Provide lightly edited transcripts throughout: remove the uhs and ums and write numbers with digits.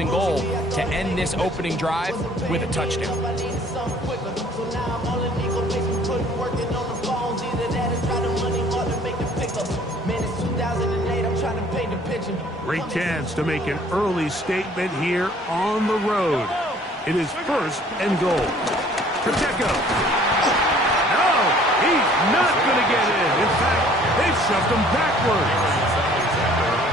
and goal to end this opening drive with a touchdown. Great chance to make an early statement here on the road. It is 1st and goal. Pacheco. No, he's not going to get in. In fact, they've shoved him backwards.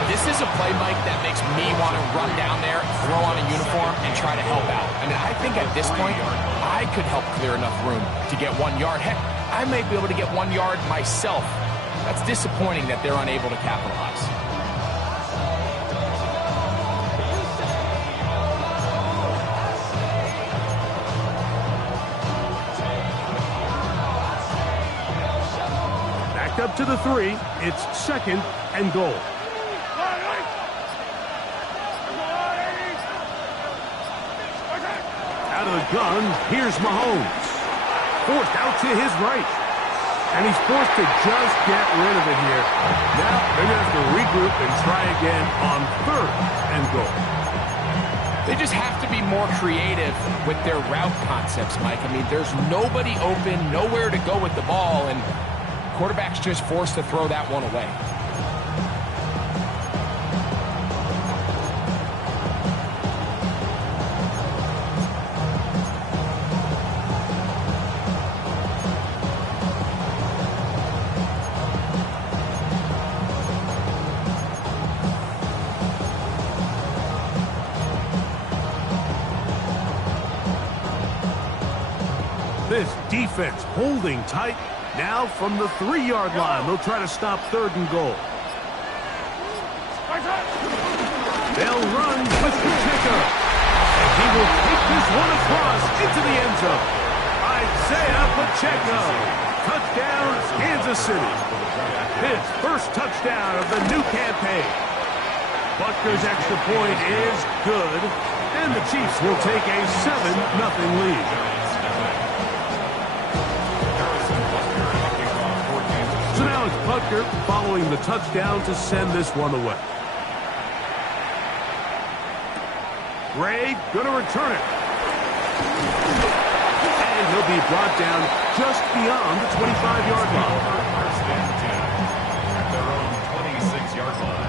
This is a play, Mike, that makes me want to run down there, throw on a uniform, and try to help out. I mean, I think at this point, I could help clear enough room to get 1 yard. Heck, I may be able to get 1 yard myself. That's disappointing that they're unable to capitalize. Backed up to the 3. It's 2nd and goal. Out of the gun, here's Mahomes. Forced out to his right. And he's forced to just get rid of it here. Now they're going to have to regroup and try again on 3rd and goal. They just have to be more creative with their route concepts, Mike. I mean, there's nobody open, nowhere to go with the ball, and quarterback's just forced to throw that one away. This defense holding tight. Now from the 3-yard line, they'll try to stop 3rd and goal. They'll run with Pacheco. And he will take this one across into the end zone. Isaiah Pacheco. Touchdown, Kansas City. His first touchdown of the new campaign. Butker's extra point is good. And the Chiefs will take a 7-0 lead. So now it's Butker following the touchdown to send this one away. Gray going to return it. And he'll be brought down just beyond the 25-yard line. First and 10 at their own 26-yard line.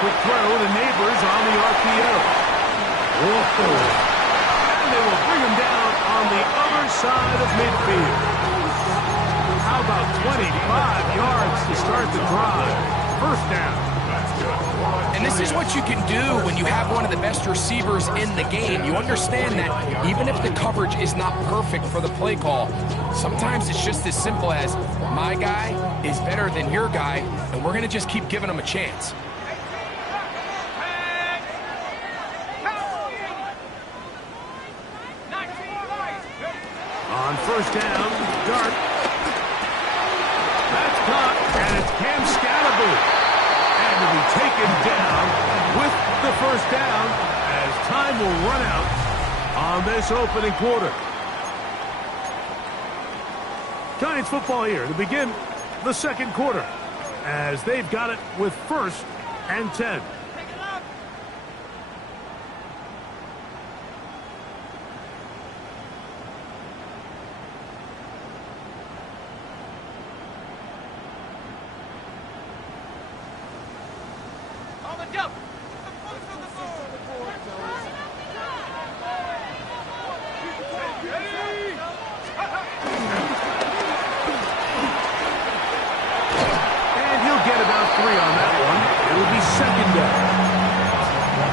Quick throw, the neighbors on the RPO. Whoa. And they will bring him down on the other side of midfield. How about 25 yards to start the drive? 1st down. And this is what you can do when you have one of the best receivers in the game. You understand that even if the coverage is not perfect for the play call, sometimes it's just as simple as my guy is better than your guy, and we're going to just keep giving him a chance. On 1st down, Dart. That's caught, and it's Cam Scatterboot. And to be taken down with the 1st down as time will run out on this opening quarter. Giants football here to begin the 2nd quarter as they've got it with 1st and 10.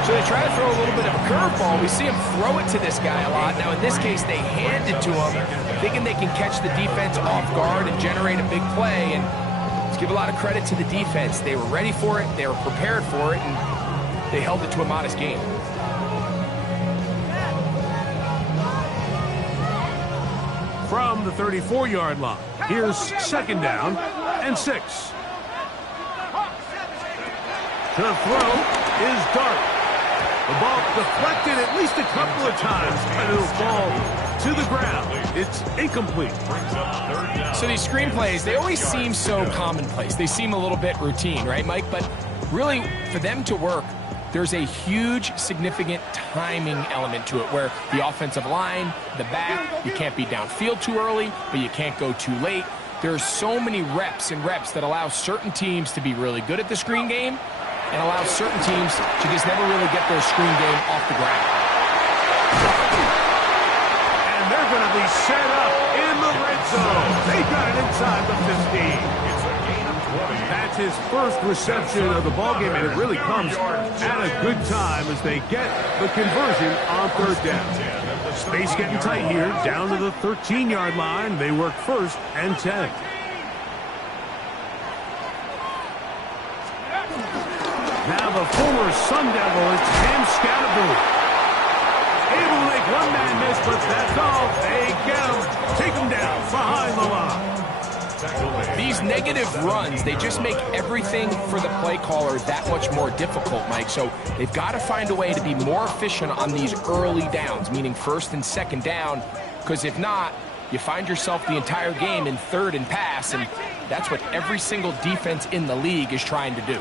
So they try to throw a little bit of a curveball. We see him throw it to this guy a lot. Now, in this case, they hand it to him, thinking they can catch the defense off guard and generate a big play. And let's give a lot of credit to the defense. They were ready for it, they were prepared for it, and they held it to a modest gain. From the 34-yard line, here's second down and 6. The throw is Dart. The ball deflected at least a couple of times, and it'll fall to the ground. It's incomplete. So these screenplays, they always seem so commonplace. They seem a little bit routine, right, Mike? But really, for them to work, there's a huge, significant timing element to it where the offensive line, the back, you can't be downfield too early, but you can't go too late. There's so many reps and reps that allow certain teams to be really good at the screen game and allow certain teams to just never really get their screen game off the ground. And they're going to be set up in the red zone. They got it inside the 15. It's a gain of 20. That's his first reception of the ballgame, and it really comes at a good time as they get the conversion on third down. Space getting tight here, down to the 13-yard line. They work first and 10. Now the former Sun Devil is Tim Scatterboot. Able to make one man miss, but that's all. They get him, take him down behind the line. These negative runs, they just make everything for the play caller that much more difficult, Mike. So they've got to find a way to be more efficient on these early downs, meaning first and second down, because if not, you find yourself the entire game in third and pass, and that's what every single defense in the league is trying to do.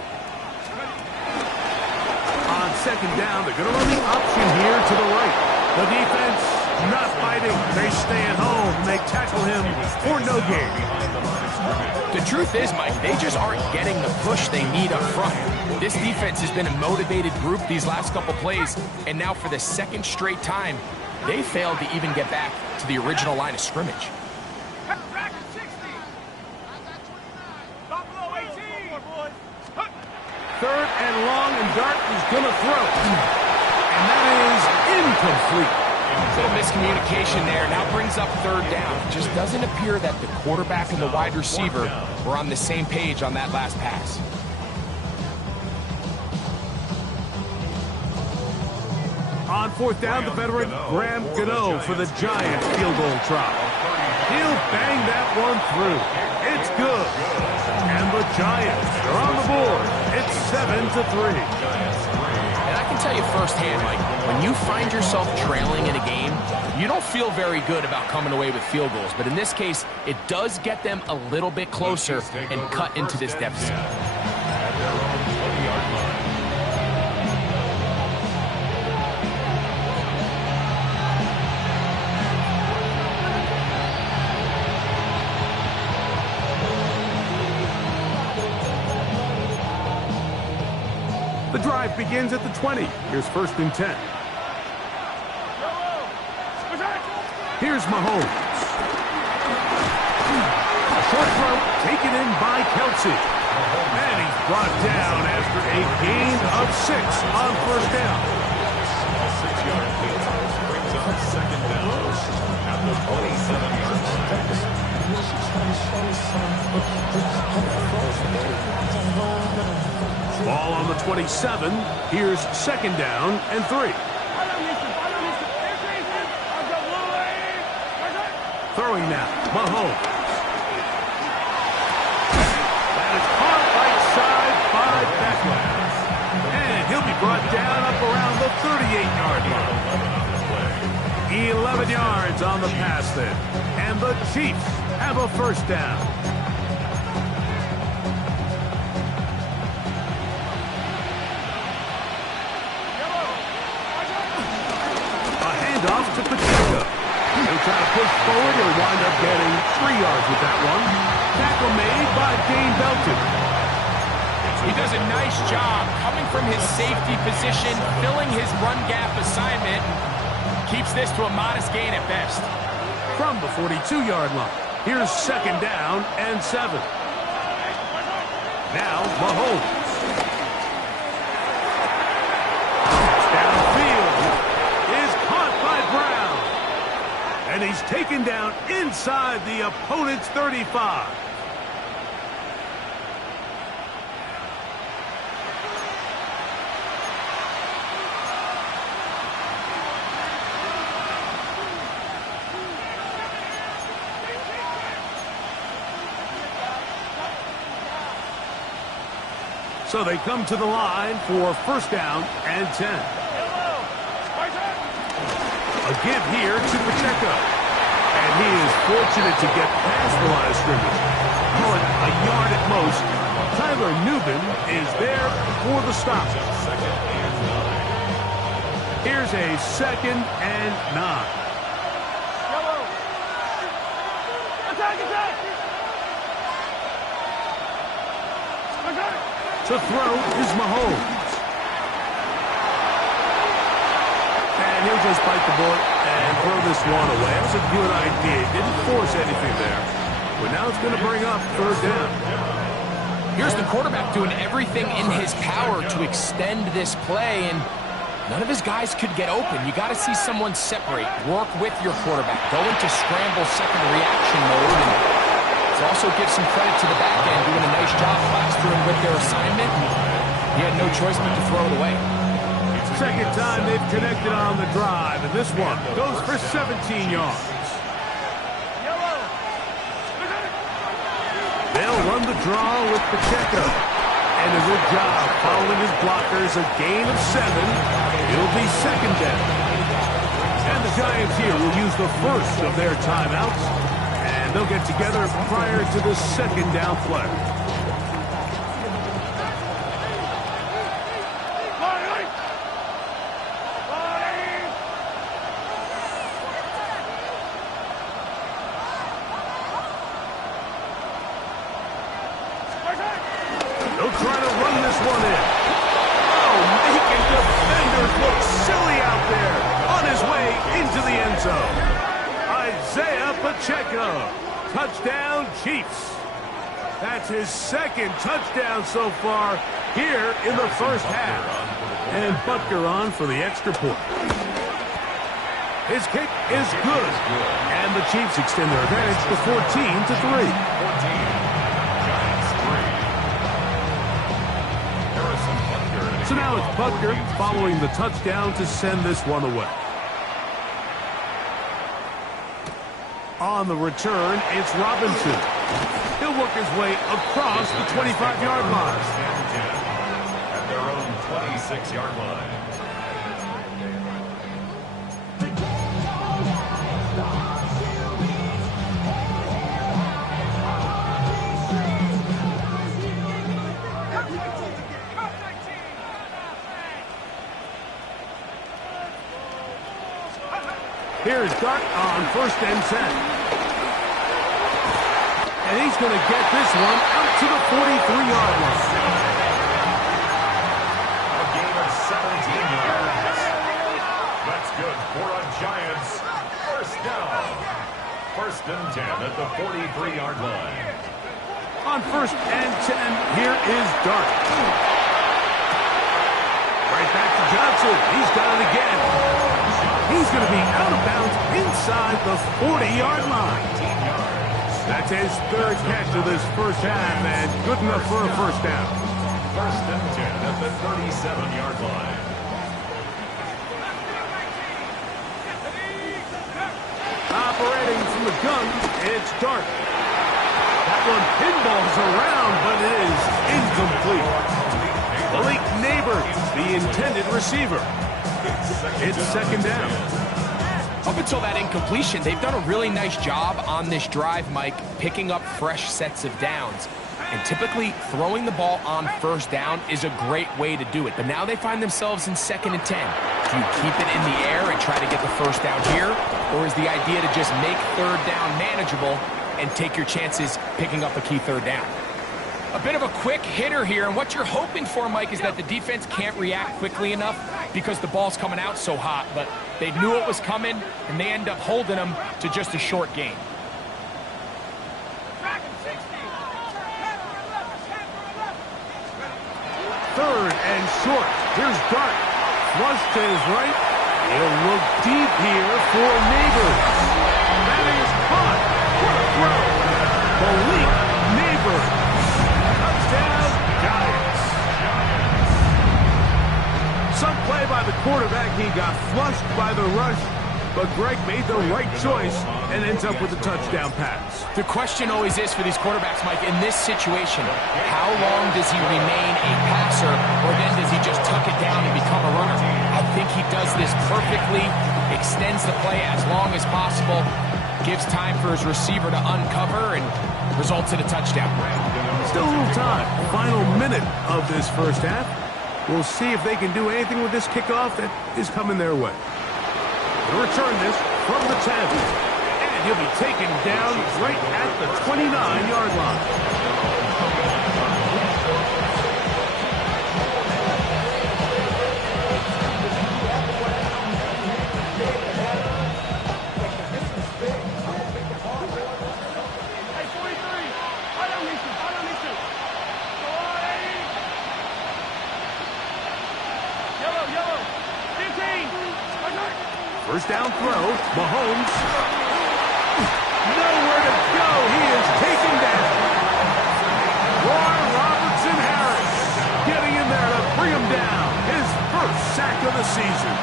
On second down, they're going to run the option here to the right. The defense not fighting. They stay at home. They tackle him for no gain. The truth is, Mike, they just aren't getting the push they need up front. This defense has been a motivated group these last couple plays, and now for the second straight time, they failed to even get back to the original line of scrimmage. Third and long, and Dart is going to throw. And that is incomplete. A little miscommunication there. Now brings up third down. It just doesn't appear that the quarterback and the wide receiver were on the same page on that last pass. On fourth down, the veteran Graham Gano for the Giants field goal try. He'll bang that one through. It's good. And the Giants are on the board. It's 7-3. And I can tell you firsthand, Mike, when you find yourself trailing in a game, you don't feel very good about coming away with field goals. But in this case, it does get them a little bit closer and cut into this deficit. At their own 20-yard line. The drive begins at the 20. Here's first and 10. Here's Mahomes. A short throw taken in by Kelsey. And he's brought down after a gain of 6 on first down. A 6-yard field brings up second down at the 27-yard line. Ball on the 27. Here's second down and 3. Throwing now, Mahomes. That is caught right side by Beckham. And he'll be brought down up around the 38-yard line. 11 yards on the pass there. And the Chiefs have a first down. Off to Pacheco. He'll try to push forward. He'll wind up getting 3 yards with that one. Tackle made by Dane Belton. He does a nice job coming from his safety position, filling his run gap assignment, keeps this to a modest gain at best. From the 42-yard line, here's second down and 7. Now Mahomes. taken down inside the opponent's 35. So they come to the line for first down and 10. A give here to Pacheco. And he is fortunate to get past the line of scrimmage. Call it a yard at most. Tyler Newman is there for the stop. Here's a 2nd and 9. To throw is Mahomes. And he'll just bite the bullet and throw this one away. That was a good idea. He didn't force anything there. But now it's going to bring up third down. Here's the quarterback doing everything in his power to extend this play, and none of his guys could get open. You got to see someone separate, work with your quarterback, go into scramble second reaction mode, and also give some credit to the back end, doing a nice job plastering with their assignment. He had no choice but to throw it away. Second time they've connected on the drive, and this one goes for 17 yards. They'll run the draw with Pacheco. And a good job following his blockers. A gain of 7. It'll be second down. And the Giants here will use the first of their timeouts. And they'll get together prior to the second down play. They'll try to run this one in. Oh, making defenders look silly out there. On his way into the end zone. Isaiah Pacheco. Touchdown, Chiefs. That's his second touchdown so far here in the first half. And Butker on for the extra point. His kick is good. And the Chiefs extend their advantage to 14-3. So now it's Butker following the touchdown to send this one away. On the return, it's Robinson. He'll work his way across the 25-yard line. At their own 26-yard line. Here's Dart on first and 10. And he's going to get this one out to the 43-yard line. A gain of 17 yards. That's good for a Giants first down. First and 10 at the 43-yard line. On first and 10, here is Dart. Right back to Johnson. He's got it again. He's going to be out of bounds inside the 40-yard line. That's his third catch of this first half, and good enough for a first down. First and 10 at the 37-yard line. Operating from the gun, it's Dart. That one pinballs around, but it is incomplete. Malik Neighbors, the intended receiver. It's second down. Up until that incompletion, they've done a really nice job on this drive, Mike, picking up fresh sets of downs. And typically, throwing the ball on first down is a great way to do it. But now they find themselves in second and 10. Do you keep it in the air and try to get the first down here? Or is the idea to just make third down manageable and take your chances picking up a key third down? A bit of a quick hitter here, and what you're hoping for, Mike, is that the defense can't react quickly enough because the ball's coming out so hot, but they knew it was coming, and they end up holding them to just a short gain. Third and short. Here's Dart. Flush to his right. He'll look deep here for Neighbors. That Malik Neighbor. Touchdown, Giants. Some play by the quarterback. He got flushed by the rush, but Greg made the right choice and ends up with a touchdown pass. The question always is for these quarterbacks, Mike, in this situation, how long does he remain a passer, or then does he just tuck it down and become a runner? I think he does this perfectly, extends the play as long as possible, gives time for his receiver to uncover, and results in a touchdown. Still a little time. Final minute of this first half. We'll see if they can do anything with this kickoff that is coming their way. They'll return this from the 10. And he'll be taken down right at the 29-yard line. First down throw, Mahomes. Nowhere to go. He is taken down. Roy Robertson-Harris getting in there to bring him down. His first sack of the season.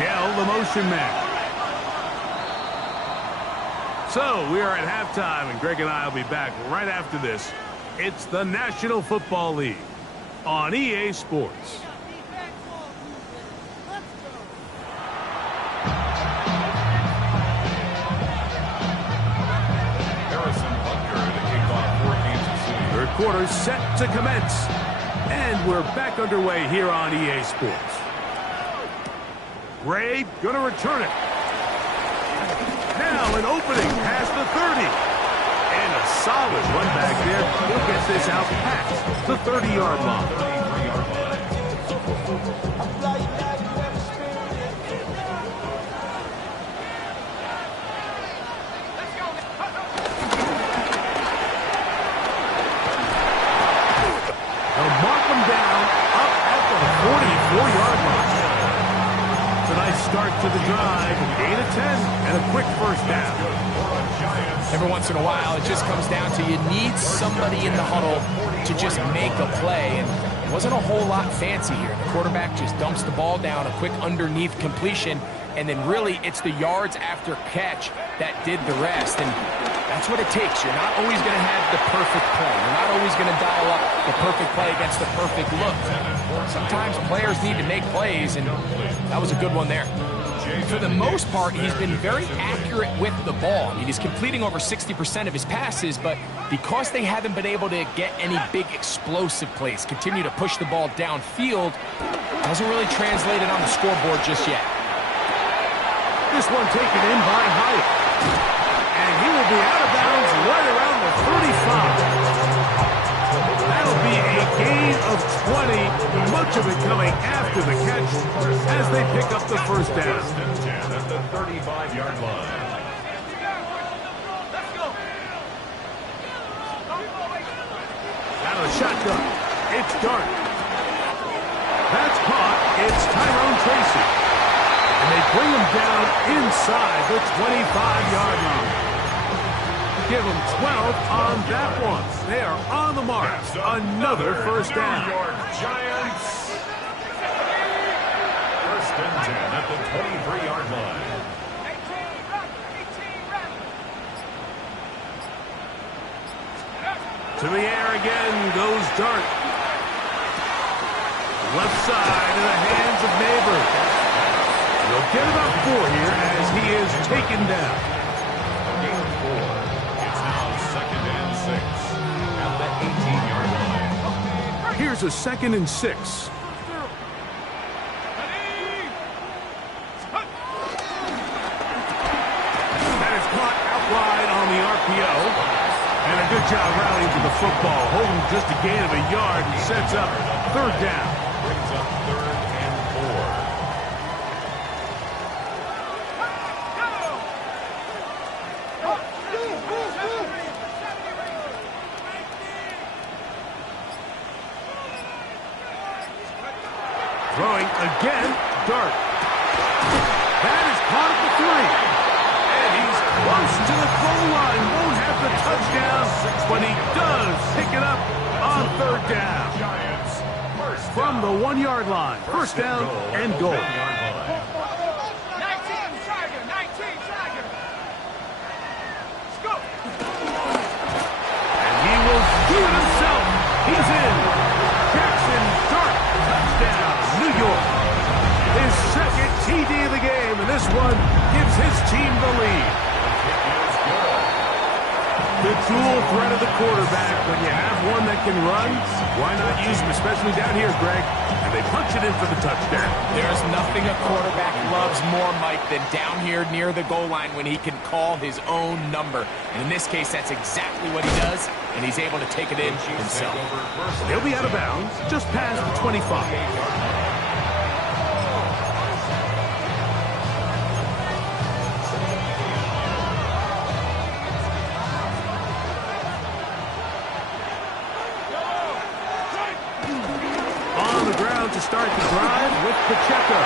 Dell, the motion man. So we are at halftime, and Greg and I will be back right after this. It's the National Football League on EA Sports. Third quarter set to commence. And we're back underway here on EA Sports. Ray gonna return it. Now an opening past the 30. And a solid run back there. He'll get this out past the 30-yard line. They'll mark him down up at the 44-yard line. It's a nice start to the drive. Gain of 10 and a quick first down. Every once in a while, it just comes down to you need somebody in the huddle to just make a play. And it wasn't a whole lot fancy here. The quarterback just dumps the ball down, a quick underneath completion, and then really it's the yards after catch that did the rest. And that's what it takes. You're not always going to have the perfect play. You're not always going to dial up the perfect play against the perfect look. Sometimes players need to make plays, and that was a good one there. For the most part, he's been very accurate with the ball. I mean, he's completing over 60% of his passes, but because they haven't been able to get any big explosive plays, continue to push the ball downfield, doesn't really translate it on the scoreboard just yet. This one taken in by Hyatt. And he will be out of bounds right around the 35. That'll be a gain of 20, much of it coming after the catch as they pick up the first down. First and 10 at the 35-yard line. Out of the shotgun, it's Dart. That's caught. It's Tyrone Tracy. And they bring him down inside the 25-yard line. Give them 12 on that one. They are on the mark. Another first down. New York Giants. First and 10 at the 23-yard line. To the air again goes Dart. Left side in the hands of Neighbor. He'll get about 4 here as he is taken down. Gain of 4. It's now second and 6 at the 18-yard line. Here's a 2nd and 6. That is caught out wide on the RPO. And a good job rallying to the football. Holding just a gain of a yard and sets up third down. Brings up third and 4. Throwing again, Dart. That is caught at the 3. close to the goal line. Won't have the touchdown, but he does pick it up on third down. Giants, From the 1-yard line. First down and goal. 19 Tiger, 19 Tiger. Let's go. And he will do it himself. He's in. Jackson Dart, touchdown, New York. His second TD of the game, and this one gives his team the lead. The dual threat of the quarterback. When you have one that can run, why not use him, especially down here, Greg? And they punch it in for the touchdown. There's nothing a quarterback loves more, Mike, than down here near the goal line when he can call his own number. And in this case, that's exactly what he does, and he's able to take it in himself. He'll be out of bounds just past the 25. To start the drive with Pacheco.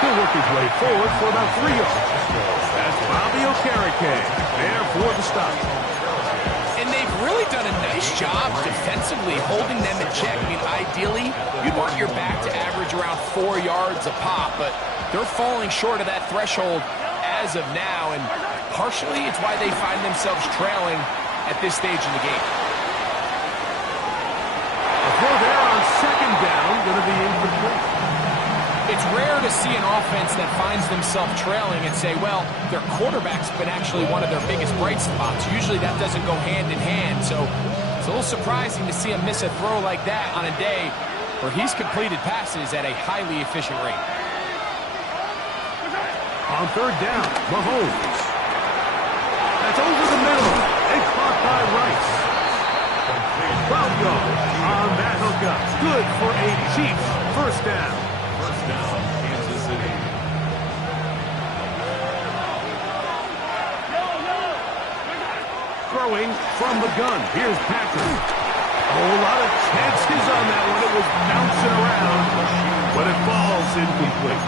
He'll work his way forward for about 3 yards. That's Bobby Okereke there for the stop. And they've really done a nice job defensively holding them in check. I mean, ideally, you'd want your back to average around 4 yards a pop, but they're falling short of that threshold as of now, and partially it's why they find themselves trailing at this stage in the game. Throw there on second down, going to be incomplete. It's rare to see an offense that finds themselves trailing and say, well, their quarterback's been actually one of their biggest bright spots. Usually that doesn't go hand in hand, so it's a little surprising to see him miss a throw like that on a day where he's completed passes at a highly efficient rate. On third down, Mahomes. That's over the middle. And caught by Rice. 12 yards on that hookup. Good for a Chiefs first down. First down, Kansas City. Throwing from the gun. Here's Patrick. A whole lot of chances on that one. It was bouncing around, but it falls incomplete.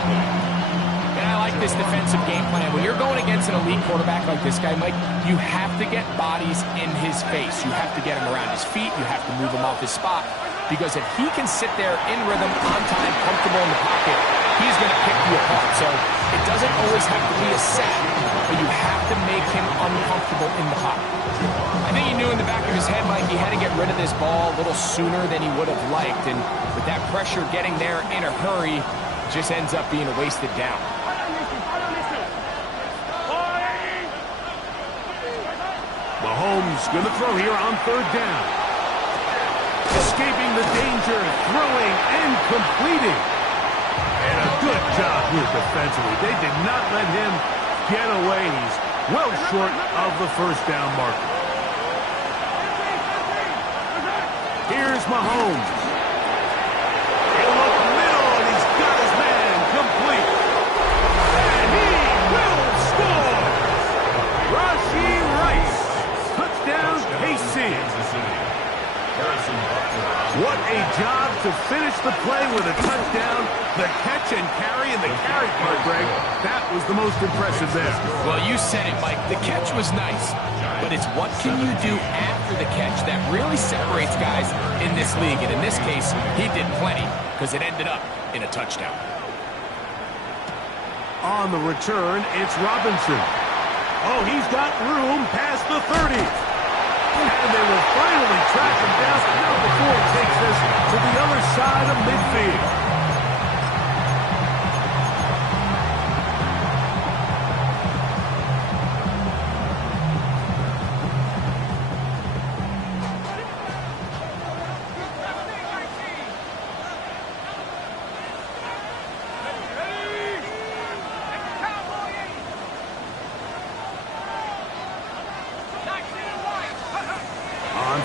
And I like this defensive game plan. When you're going against an elite quarterback like this guy, Mike, you have to get bodies in his face. You have to get him around his feet. You have to move him off his spot. Because if he can sit there in rhythm, on time, comfortable in the pocket, he's going to pick you apart. So it doesn't always have to be a sack, but you have to make him uncomfortable in the pocket. I think he knew in the back of his head, Mike, he had to get rid of this ball a little sooner than he would have liked. And with that pressure getting there in a hurry, it just ends up being a wasted down. Mahomes going to throw here on third down. Escaping the danger, throwing and completing. And a good job here defensively. They did not let him get away. He's well short of the first down marker. Here's Mahomes. He'll look middle, and he's got his man complete. And he will score. Rashi Rice. Touchdown, KC. What a job to finish the play with a touchdown. The catch and carry, and the carry part, Greg, that was the most impressive there. Well, you said it, Mike. The catch was nice, but it's what can you do after the catch that really separates guys in this league. And in this case, he did plenty because it ended up in a touchdown. On the return, it's Robinson. Oh, he's got room past the 30. And they will finally track him down, but not before he takes this to the other side of midfield.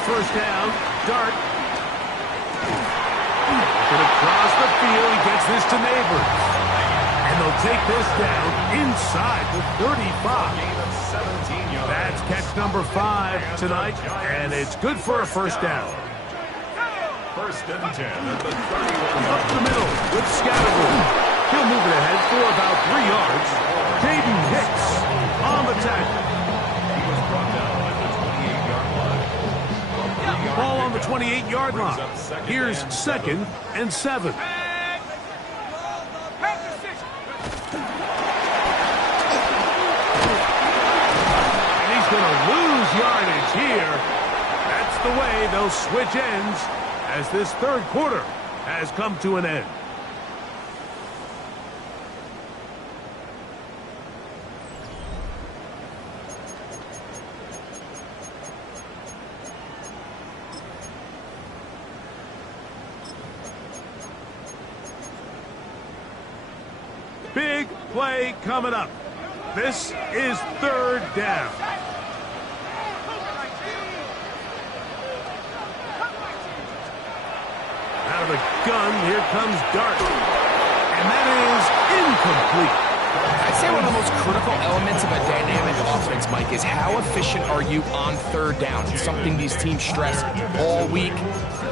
First down, Dart. Looking across the field, he gets this to Neighbors. And they'll take this down inside the 35. That's catch number 5 tonight, and it's good for a first down. First and 10 at the 30. Up the middle with Scattergood. He'll move it ahead for about 3 yards. Jaden Hicks on the tackle. Ball on the 28-yard line. Here's 2nd and 7. And he's going to lose yardage here. That's the way they'll switch ends as this third quarter has come to an end. Big play coming up. This is 3rd down. Out of the gun, here comes Dart. And that is incomplete. I'd say one of the most critical elements of a dynamic offense, Mike, is how efficient are you on 3rd down? It's something these teams stress all week.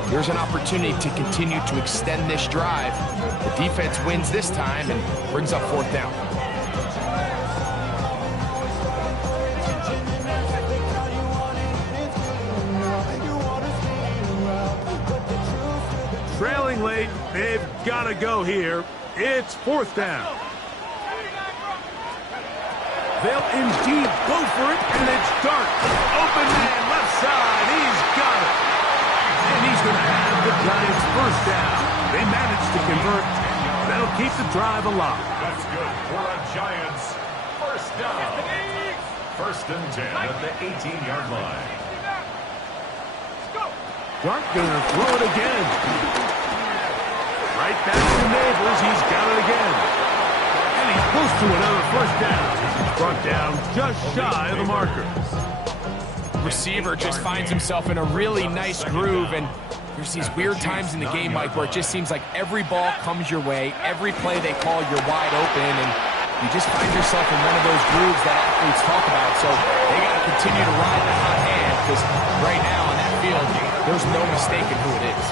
Here's an opportunity to continue to extend this drive. The defense wins this time and brings up 4th down. Trailing late, they've got to go here. It's 4th down. They'll indeed go for it, and it's Dart. Open man, left side. He's got it. And he's going to have the Giants' 1st down. They managed to convert. That'll keep the drive alive. That's good for a Giants 1st down. 1st and 10 at the 18-yard line. Dart going to throw it again. Right back to Neighbors. He's got it again. And he's close to another 1st down. He's brought down just shy of the marker. Receiver just finds himself in a really nice groove, and there's these weird times in the game, Mike, where it just seems like every ball comes your way, every play they call, you're wide open, and you just find yourself in one of those grooves that athletes talk about. So they got to continue to ride the hot hand, because right now on that field, there's no mistaking who it is.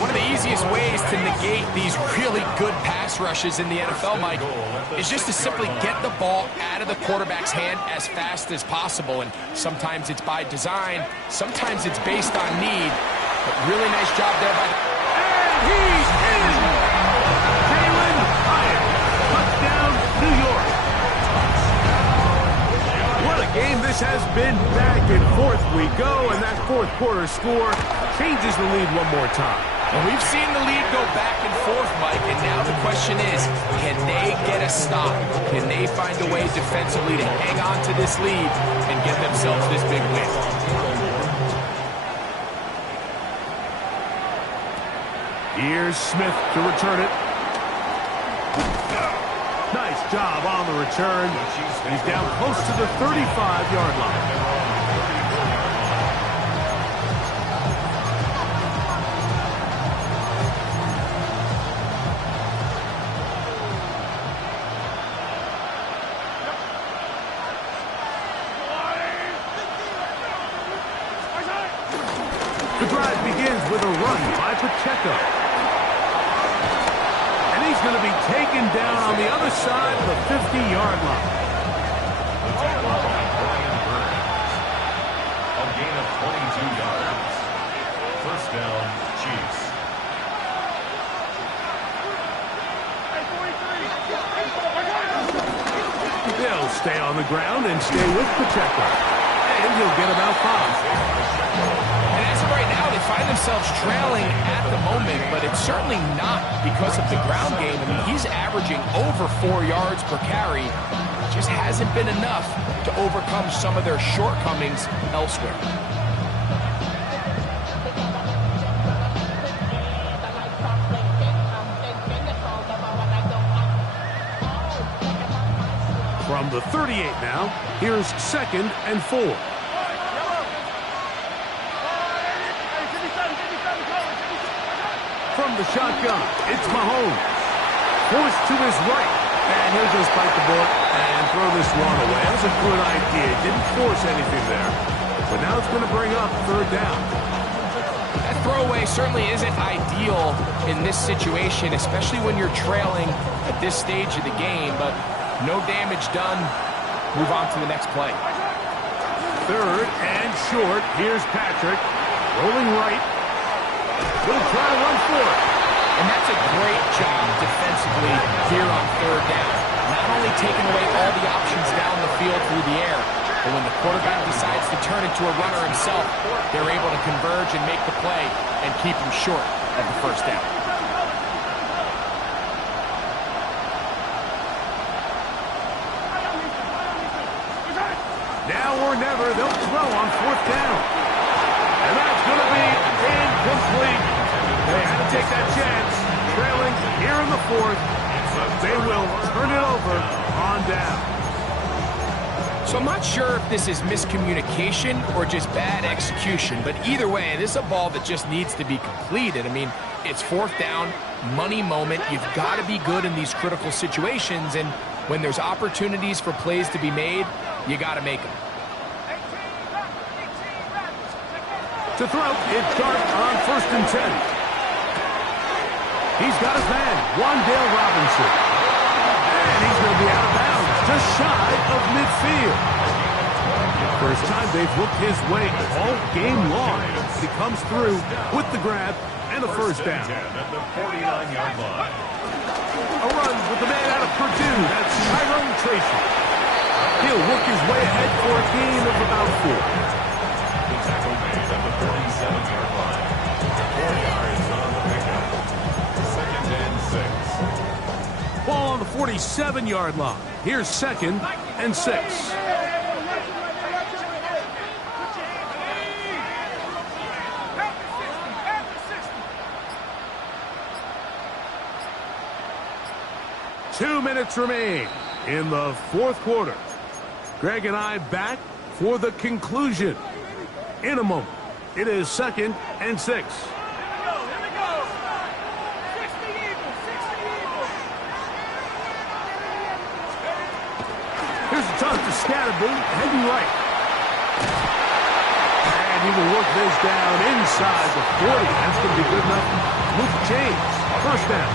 One of the easiest ways to negate these really good pass rushes in the NFL, Mike, is just to simply get the ball out of the quarterback's hand as fast as possible. And sometimes it's by design, sometimes it's based on need. But really nice job there by the... And he's in! Jalen Hyatt. Touchdown, New York. What a game this has been. Back and forth we go, and that 4th quarter score changes the lead one more time. And we've seen the lead go back and forth, Mike, and now the question is, can they get a stop? Can they find a way defensively to hang on to this lead and get themselves this big win? Here's Smith to return it. Nice job on the return. He's down close to the 35-yard line. The drive begins with a run by Pacheco. And he's going to be taken down on the other side of the 50-yard line. A gain of 22 yards. 1st down, Chiefs. They'll stay on the ground and stay with Pacheco. And he'll get about 5. And as of right now, they find themselves trailing at the moment, but it's certainly not because of the ground game. I mean, he's averaging over 4 yards per carry. It just hasn't been enough to overcome some of their shortcomings elsewhere. From the 38 now, here's 2nd and 4. From the shotgun, it's Mahomes. Forced to his right, and he'll just bite the bullet and throw this one away. That was a good idea. Didn't force anything there. But now it's going to bring up 3rd down. That throwaway certainly isn't ideal in this situation, especially when you're trailing at this stage of the game, but no damage done. Move on to the next play. 3rd and short. Here's Patrick. Rolling right. Will try to run for it. And that's a great job defensively here on third down. Not only taking away all the options down the field through the air, but when the quarterback decides to turn into a runner himself, they're able to converge and make the play and keep him short of the first down. Now or never, they'll throw on fourth down. And that's going to be incomplete. They had to take that chance. Trailing here in the fourth. They will turn it over on down. So I'm not sure if this is miscommunication or just bad execution, but either way, this is a ball that just needs to be completed. I mean, it's fourth down, money moment. You've got to be good in these critical situations, and when there's opportunities for plays to be made, you got to make them. To throw, it's Dart on 1st and 10. He's got his man, Wan'Dale Robinson. And he's going to be out of bounds, just shy of midfield. First time they've looked his way all game long. He comes through with the grab and the first down. At the 49-yard line. A run with the man out of Purdue. That's Tyrone Tracy. He'll work his way ahead for a gain of about 4. The tackle made at the 47-yard line. 4 yards on the pickup. 2nd and 6. Ball on the 47-yard line. Here's 2nd and 6. Two minutes remain in the fourth quarter. Greg and I back for the conclusion. In a moment, it is 2nd and 6. Here we go. 60 Eagles. Here's a toss to Scatterboom, heading right. And he will work this down inside the 40. That's going to be good enough to move the chains. First down.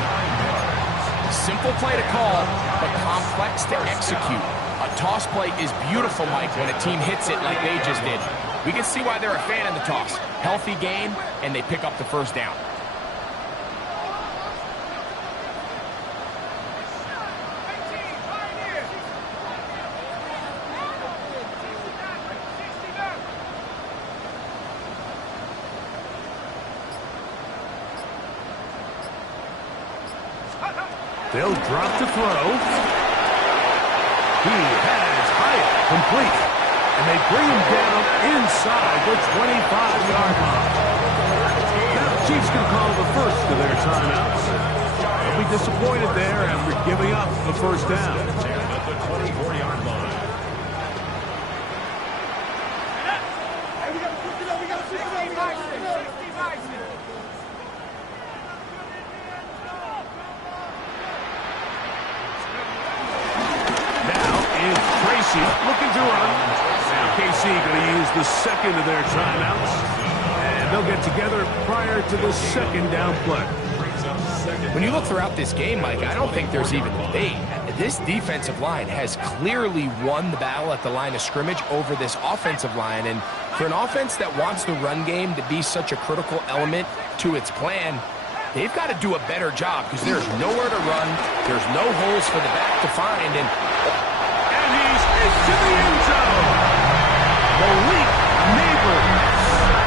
Simple play to call, but complex to execute. A toss play is beautiful, Mike, when a team hits it like they just did. We can see why they're a fan of the toss. Healthy game, and they pick up the first down. They'll drop to throw. He has Hyatt complete. And they bring him down inside the 25-yard line. Now the Chiefs can call the first of their timeouts. They'll be disappointed there after giving up the first down. At the 24-yard line. Looking to run. Now KC going to use the second of their timeouts. And they'll get together prior to the second down play. When you look throughout this game, Mike, I don't think there's even debate. This defensive line has clearly won the battle at the line of scrimmage over this offensive line. And for an offense that wants the run game to be such a critical element to its plan, they've got to do a better job because there's nowhere to run. There's no holes for the back to find. And he's into the end zone. Malik Neighbors.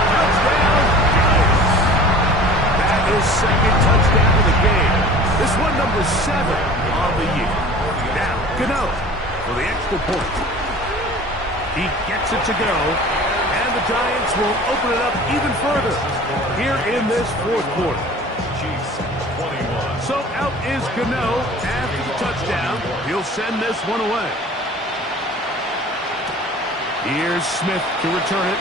Touchdown, Giants. That is second touchdown of the game. This one number 7 on the year. Now, Gano for the extra point. He gets it to go. And the Giants will open it up even further here in this fourth quarter. Chiefs 21. So out is Gano after the touchdown. He'll send this one away. Here's Smith to return it.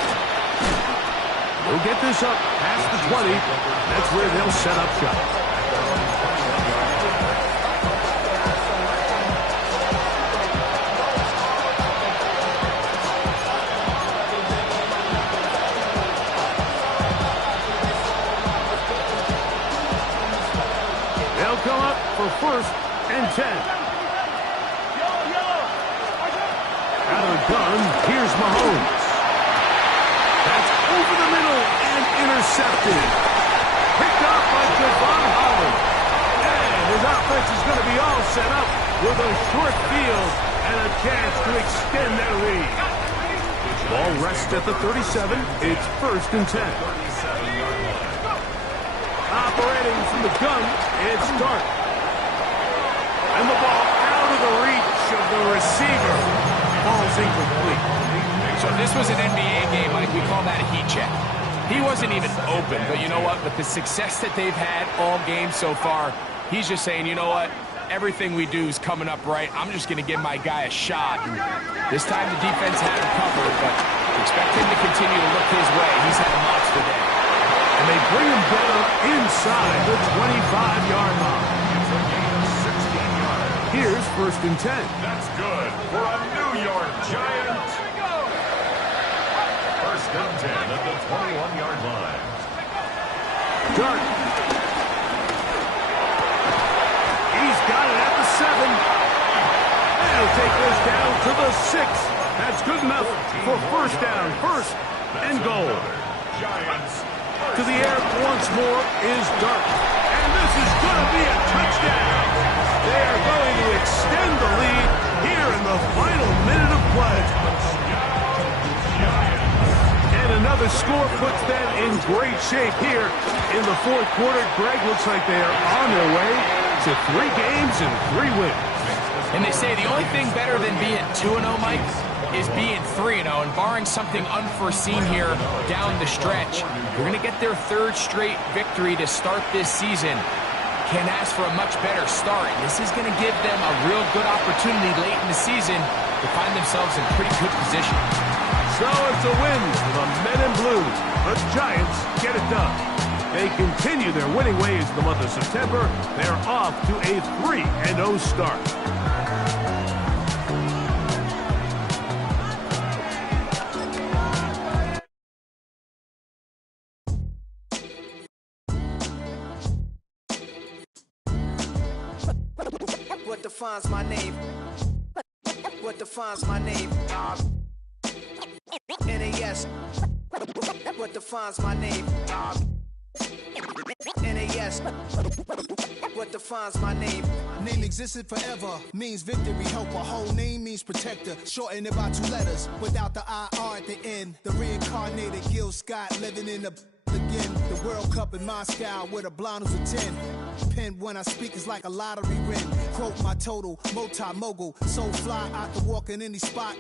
He'll get this up past the 20. That's where they'll set up shop. They'll come up for 1st and 10. Out of the gun, here's Mahomes. That's over the middle and Intercepted. Picked up by Javon Holland. And his offense is going to be all set up with a short field and a chance to extend that lead. Ball rests at the 37. It's 1st and 10. Operating from the gun, it's Dart. And the ball out of the reach of the receiver. Ball's incomplete. So this was an NBA game, Mike. We call that a heat check. He wasn't even open, but you know what? With the success that they've had all game so far, he's just saying, you know what? Everything we do is coming up right. I'm just going to give my guy a shot. And this time the defense had him covered, but expect him to continue to look his way. He's had a monster day. And they bring him down inside the 25-yard line. Here's 1st and 10. That's good for a New York Giant. 1st and 10 at the 21-yard line. Dart. He's got it at the 7. And he'll take this down to the 6. That's good enough for 1st down. 1st and goal. Giants. To the air once more is Dart. And this is going to be a touchdown. They are going to extend the lead here in the final minute of play. And another score puts them in great shape here in the 4th quarter. Greg, looks like they are on their way to 3 games and 3 wins. And they say the only thing better than being 2-0, Mike, is being 3-0. And barring something unforeseen here down the stretch, they're going to get their 3rd straight victory to start this season. Can't ask for a much better start. This is going to give them a real good opportunity late in the season to find themselves in pretty good position. So it's a win for the men in blue. The Giants get it done. They continue their winning ways in the month of September. They're off to a 3-0 start. What defines my name? What defines my name? NAS. What defines my name? NAS. What defines my name? Name existed forever, means victory, helper. Whole name means protector, shortened it by 2 letters, without the IR at the end. The reincarnated Gil Scott living in the again. The World Cup in Moscow with a blonde who's a 10. Pen when I speak is like a lottery win. Quote my total, multi-mogul, so fly out the walk in any spot.